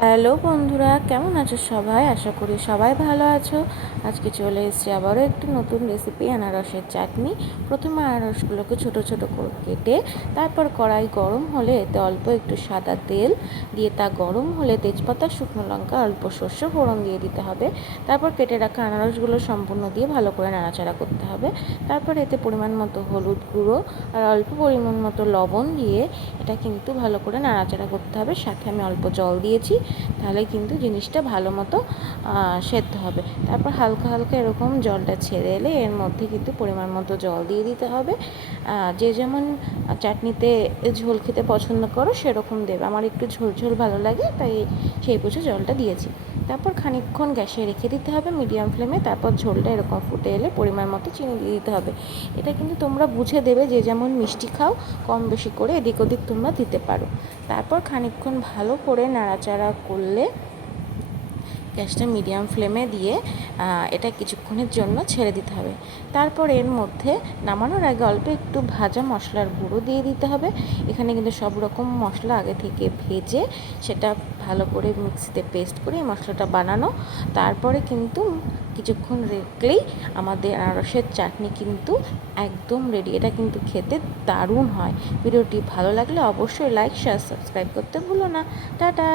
Hello বন্ধুরা, কেমন আছো সবাই? আশা করি সবাই ভালো আছো। আজকে চলে এসেছি আবারও একটি নতুন রেসিপি, আনারসের চাটনি। প্রথমে আনারসগুলোকে ছোট ছোট করে কেটে তারপর কড়াই গরম হলে এতে অল্প একটু সাদা তেল দিয়ে তা গরম হলে তেজপাতা, শুকনো লঙ্কা, অল্প সর্ষে ফোড়ন দিয়ে দিতে হবে। তারপর কেটে রাখা আনারসগুলো সম্পূর্ণ দিয়ে ভালো করে নাড়াচাড়া করতে হবে। তারপর এতে পরিমাণ মতো হলুদ গুঁড়ো আর অল্প পরিমাণ মতো লবণ দিয়ে এটা কিন্তু ভালো করে নাড়াচাড়া করতে হবে। সাথে আমি অল্প জল দিয়েছি, তাহলে কিন্তু জিনিসটা ভালো মতো সেদ্ধ হবে। তারপর হালকা হালকা এরকম জলটা ছেড়ে এলে এর মধ্যে কিন্তু পরিমাণ মতো জল দিয়ে দিতে হবে। যে যেমন চাটনিতে ঝোল খেতে পছন্দ করো সেরকম দেবে। আমার একটু ঝোল ঝোল ভালো লাগে, তাই সেই বুঝে জলটা দিয়েছি। তারপর খানিকক্ষণ গ্যাসে রেখে দিতে হবে মিডিয়াম ফ্লেমে। তারপর ঝোলটা এরকম ফুটে এলে পরিমাণ মতো চিনি দিয়ে দিতে হবে। এটা কিন্তু তোমরা বুঝে দেবে, যে যেমন মিষ্টি খাও কম বেশি করে এদিক ওদিক তোমরা দিতে পারো। তারপর খানিকক্ষণ ভালো করে নাড়াচাড়া করলে গ্যাসটা মিডিয়াম ফ্লেমে দিয়ে এটা কিছুক্ষণের জন্য ছেড়ে দিতে হবে। তারপর এর মধ্যে নামানোর আগে অল্প একটু ভাজা মশলার গুঁড়ো দিয়ে দিতে হবে। এখানে কিন্তু সব রকম মশলা আগে থেকে ভেজে সেটা ভালো করে মিক্সিতে পেস্ট করে এই মশলাটা বানানো। তারপরে কিন্তু কিছুক্ষণ রাখলেই আমাদের আনারসের চাটনি কিন্তু একদম রেডি। এটা কিন্তু খেতে দারুণ হয়। ভিডিওটি ভালো লাগলে অবশ্যই লাইক, শেয়ার, সাবস্ক্রাইব করতে ভুলো না। টাটা।